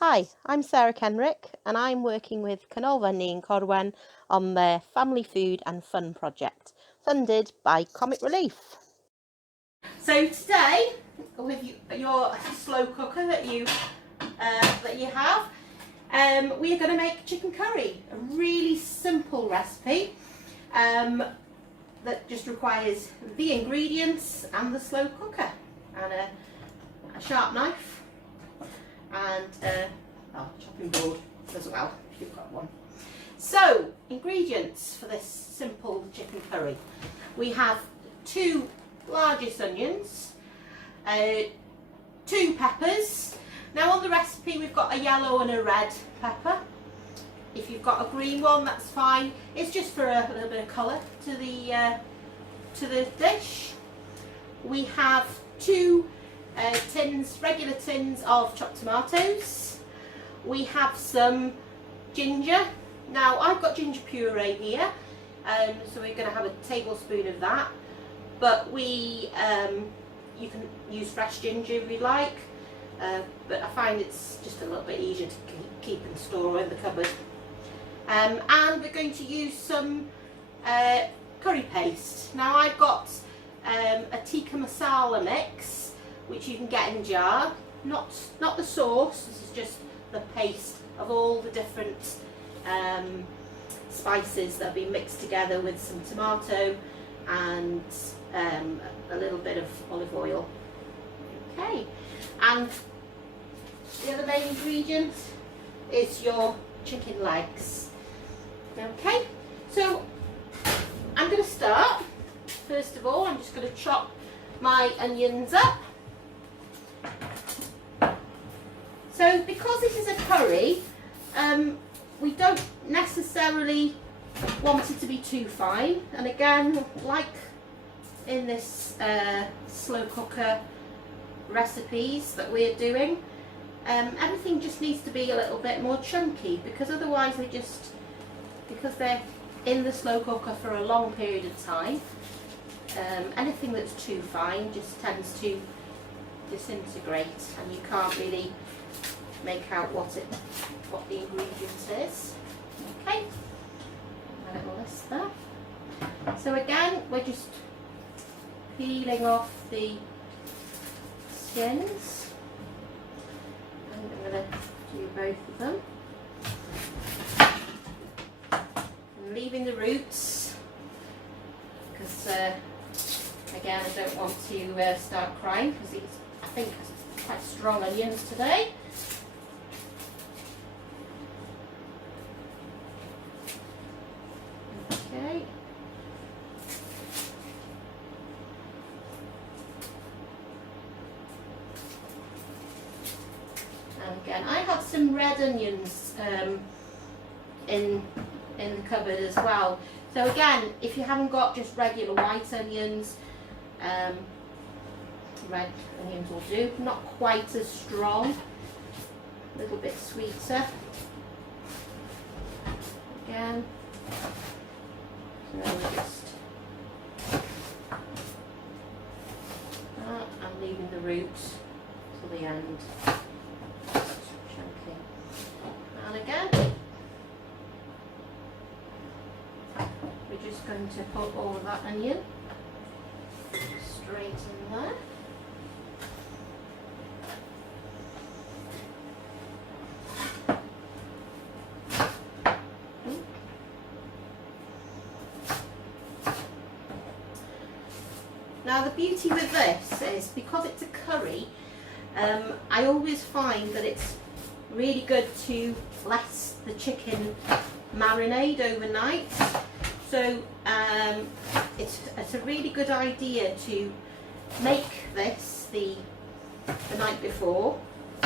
Hi, I'm Sarah Kenrick and I'm working with Canolfynnu in Corwen on their Family Food and Fun project, funded by Comic Relief. So today, with your slow cooker that you have, we are going to make chicken curry, a really simple recipe that just requires the ingredients and the slow cooker and a sharp knife and a chopping board as well if you've got one. So, ingredients for this simple chicken curry. We have 2 largest onions, 2 peppers. Now on the recipe we've got a yellow and a red pepper. If you've got a green one, that's fine. It's just for a little bit of colour to the dish. We have 2 regular tins of chopped tomatoes. We have some ginger. Now I've got ginger puree here, so we're going to have a tablespoon of that. But you can use fresh ginger if you like, but I find it's just a little bit easier to keep and store in the cupboard. And we're going to use some curry paste. Now I've got a tikka masala mix, which you can get in jar, not the sauce. This is just the paste of all the different spices that have been mixed together with some tomato and a little bit of olive oil. Okay, and the other main ingredient is your chicken legs. Okay, so I'm going to start. First of all, I'm just going to chop my onions up. So because this is a curry, we don't necessarily want it to be too fine. And again, like in this slow cooker recipes that we're doing, everything just needs to be a little bit more chunky, because otherwise because they're in the slow cooker for a long period of time, anything that's too fine just tends to disintegrate and you can't really make out what the ingredients is. Okay, a little list there. So again, we're just peeling off the skins, and I'm going to do both of them and leaving the roots, because again, I don't want to start crying, because these, I think, are quite strong onions today. Okay. And again, I have some red onions in the cupboard as well. So again, if you haven't got just regular white onions, red onions will do. Not quite as strong, a little bit sweeter. Again, so we're just I'm leaving the roots till the end. Chunky. And again, we're just going to put all of that onion straight in there. Now the beauty with this is, because it's a curry, I always find that it's really good to let the chicken marinate overnight. So it's a really good idea to make this the night before,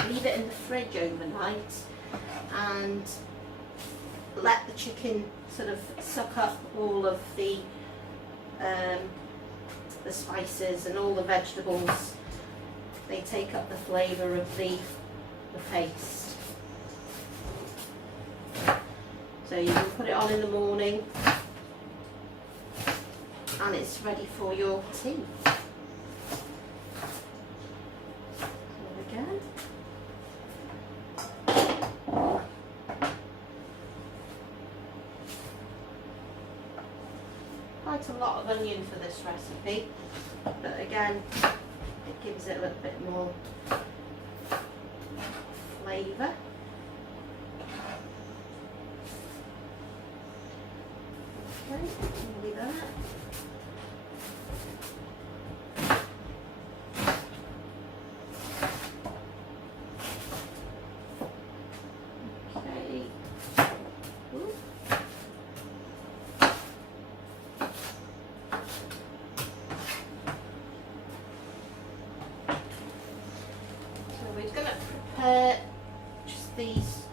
leave it in the fridge overnight, and let the chicken sort of suck up all of the spices and all the vegetables. They take up the flavour of the paste. So you can put it on in the morning and it's ready for your tea. There we go. quite a lot of onion for this recipe, but again, it gives it a little bit more flavour. Okay, nearly there. Okay. Ooh. So we're going to prepare just these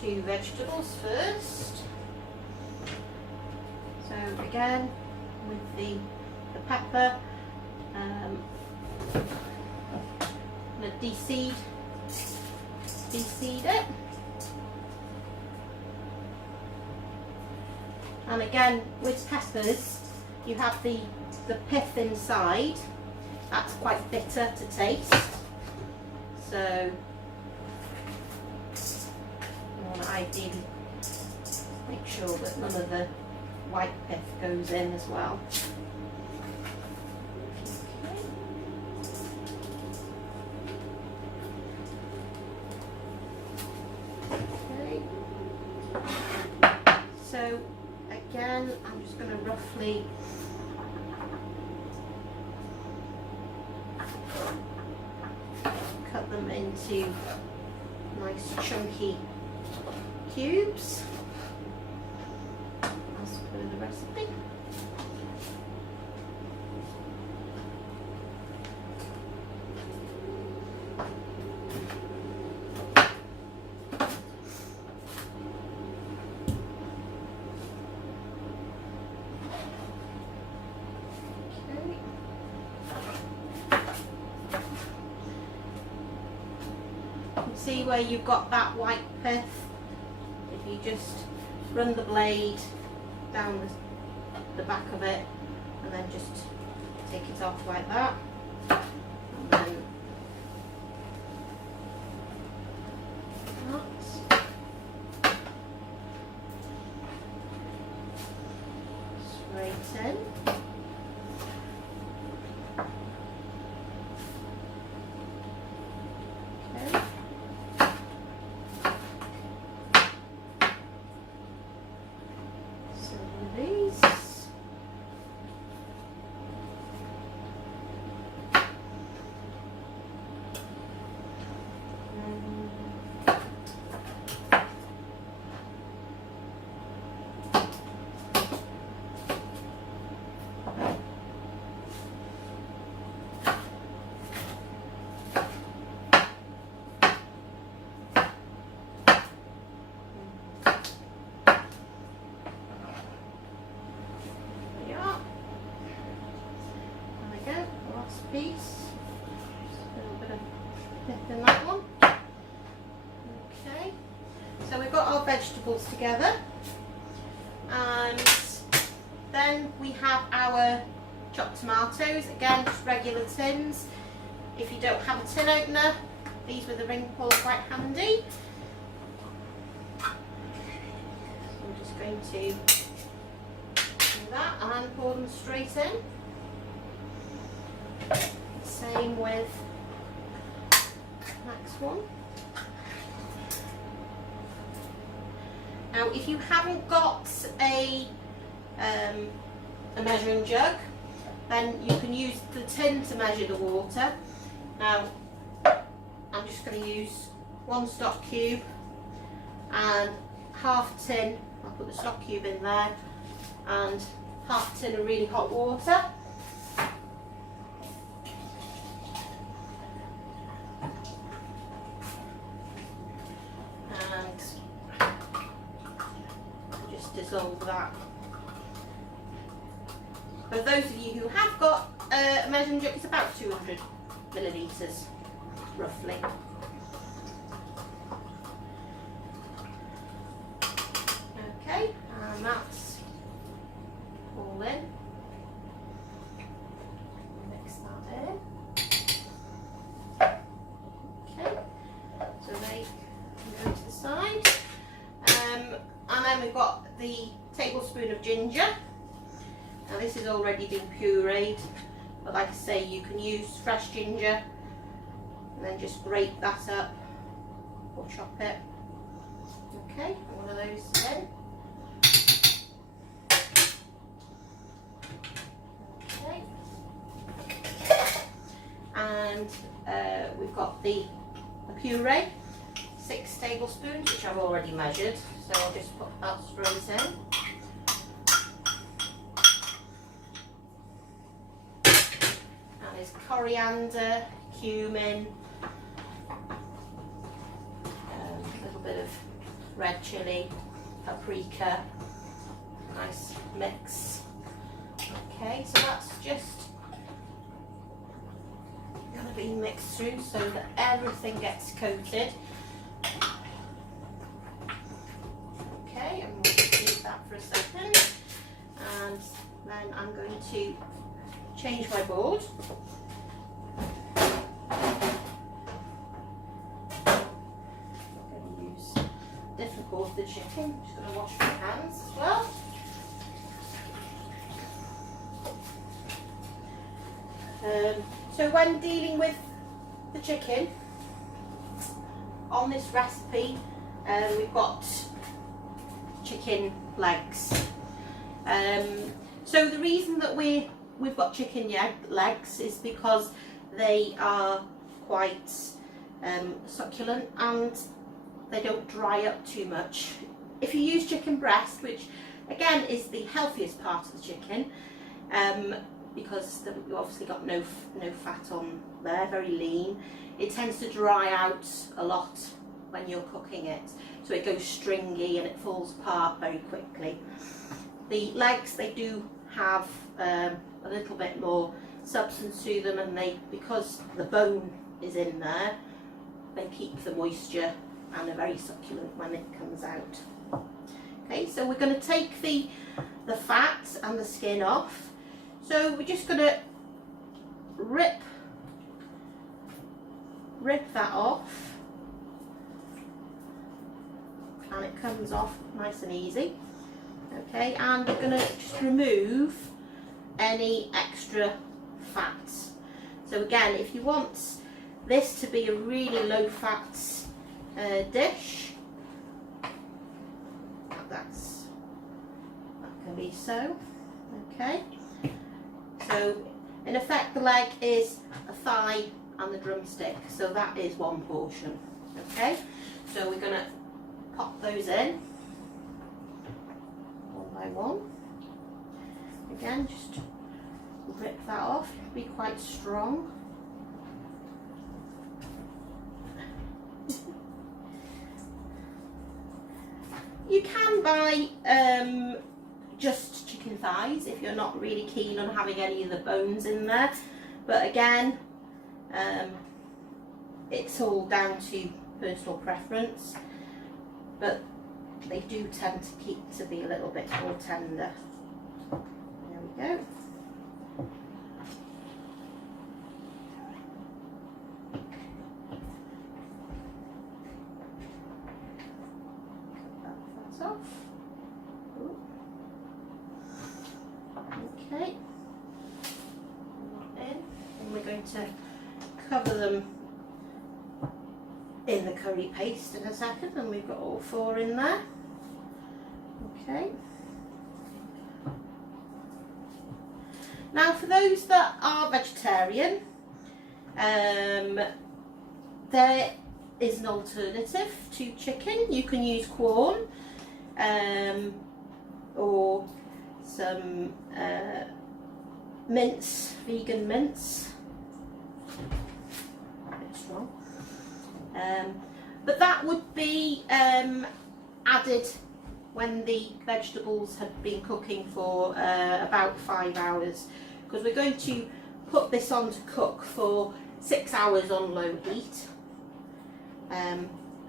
two vegetables first. So again, with the pepper, I'm going to de-seed it. And again, with peppers, you have the pith inside. That's quite bitter to taste. So you want to ideally make sure that none of the white pith goes in as well. Okay. So again, I'm just going to roughly cut them into nice chunky cubes as per the recipe. See where you've got that white pith? If you just run the blade down the back of it and then just take it off like that, and then that. Straight in. Piece, just a little bit of pith in that one. Okay, so we've got our vegetables together, and then we have our chopped tomatoes, again just regular tins. If you don't have a tin opener, these with a ring pull are quite handy. So I'm just going to do that and pour them straight in. Same with the next one. Now, if you haven't got a measuring jug, then you can use the tin to measure the water. Now, I'm just going to use one stock cube and half a tin. I'll put the stock cube in there, and half a tin of really hot water. Dissolve that. For those of you who have got a measuring jug, it's about 200 millilitres roughly. Okay, and that's all in. Mix that in. Okay, so they can go to the side. And then we've got the tablespoon of ginger. Now this has already been pureed, but like I say, you can use fresh ginger and then just grate that up or chop it. Okay, one of those in. Okay. And we've got the puree, 6 tablespoons, which I've already measured, so I'll just put that straight in. And there's coriander, cumin, a little bit of red chilli, paprika, nice mix. Okay, so that's just going to be mixed through so that everything gets coated. Okay, and we'll just leave that for a second, and then I'm going to change my board. I'm going to use a different board for the chicken. I'm just going to wash my hands as well. So when dealing with the chicken, on this recipe we've got chicken legs. So the reason that we've got chicken legs is because they are quite succulent and they don't dry up too much. If you use chicken breast, which again is the healthiest part of the chicken, because you've obviously got no fat on there, very lean, it tends to dry out a lot when you're cooking it, so it goes stringy and it falls apart very quickly. The legs, they do have a little bit more substance to them, and because the bone is in there, they keep the moisture and are very succulent when it comes out. Okay, so we're going to take the fat and the skin off. So we're just going to rip that off, and it comes off nice and easy. Okay, and we're going to just remove any extra fat. So again, if you want this to be a really low fat dish, that can be so. Okay. So in effect the leg is a thigh and the drumstick, so that is one portion. Okay, so we're going to pop those in one by one. Again, just rip that off, be quite strong. You can buy just chicken thighs if you're not really keen on having any of the bones in there, but again, it's all down to personal preference, but they do tend to be a little bit more tender. There we go. Cut that off. Okay, and we're going to cover them in the curry paste in a second, and we've got all 4 in there. Okay. Now for those that are vegetarian, there is an alternative to chicken. You can use corn or some mince, vegan mince. A bit strong. But that would be added when the vegetables had been cooking for about 5 hours, because we're going to put this on to cook for 6 hours on low heat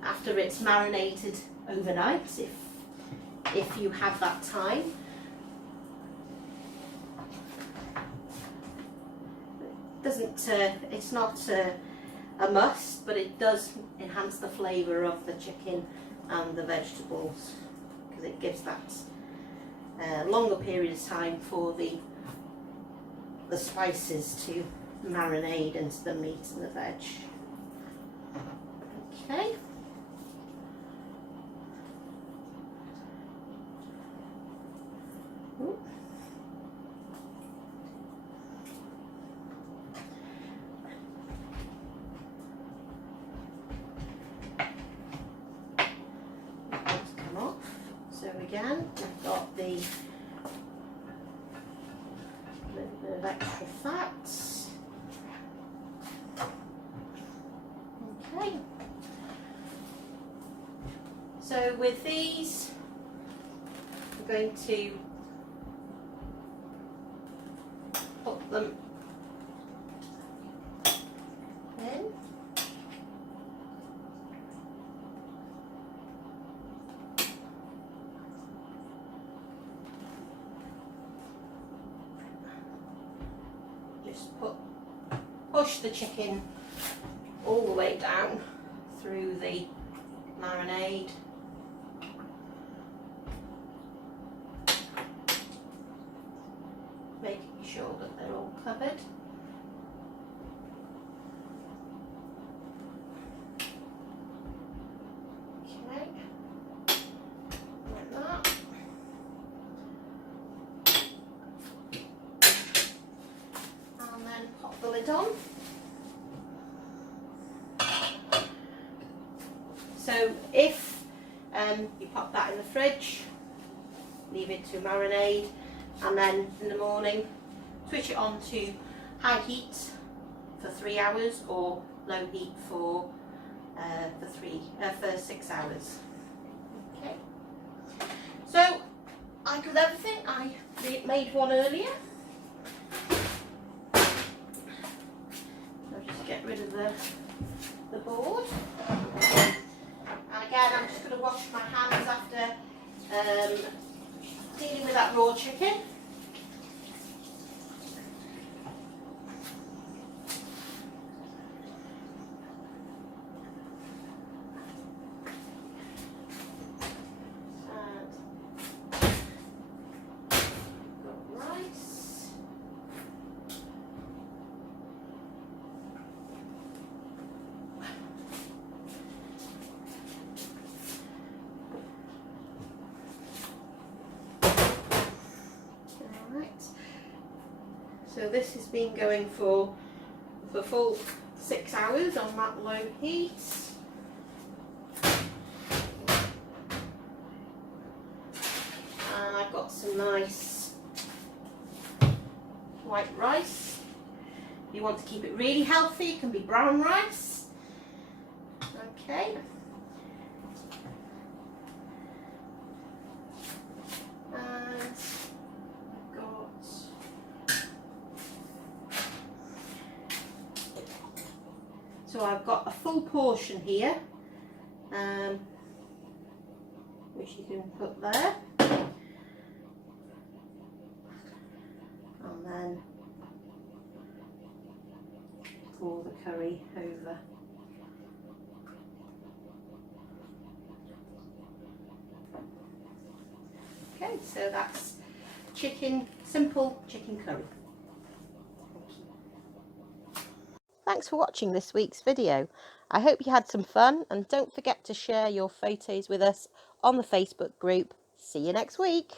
after it's marinated overnight, if you have that time. It's not a must, but it does enhance the flavour of the chicken and the vegetables, because it gives that longer period of time for the the spices to marinade into the meat and the veg. Okay. Ooh. Let's come off. So again, we've got the little bit of extra fats. Okay. So with these, we're going to put them in. Just push the chicken all the way down through the marinade. Making sure that they're all covered. Okay, like that. And then pop the lid on. So if you pop that in the fridge, leave it to marinade, and then in the morning switch it on to high heat for 3 hours or low heat for 6 hours. Okay. So I did everything. I made one earlier. I'll just get rid of the board. And again, I'm just going to wash my hands after dealing with that raw chicken. So this has been going for the full 6 hours on that low heat. And I've got some nice white rice. If you want to keep it really healthy, it can be brown rice. Okay. So I've got a full portion here, which you can put there, and then pour the curry over. Okay, so that's simple chicken curry. Thanks for watching this week's video. I hope you had some fun, and don't forget to share your photos with us on the Facebook group. See you next week.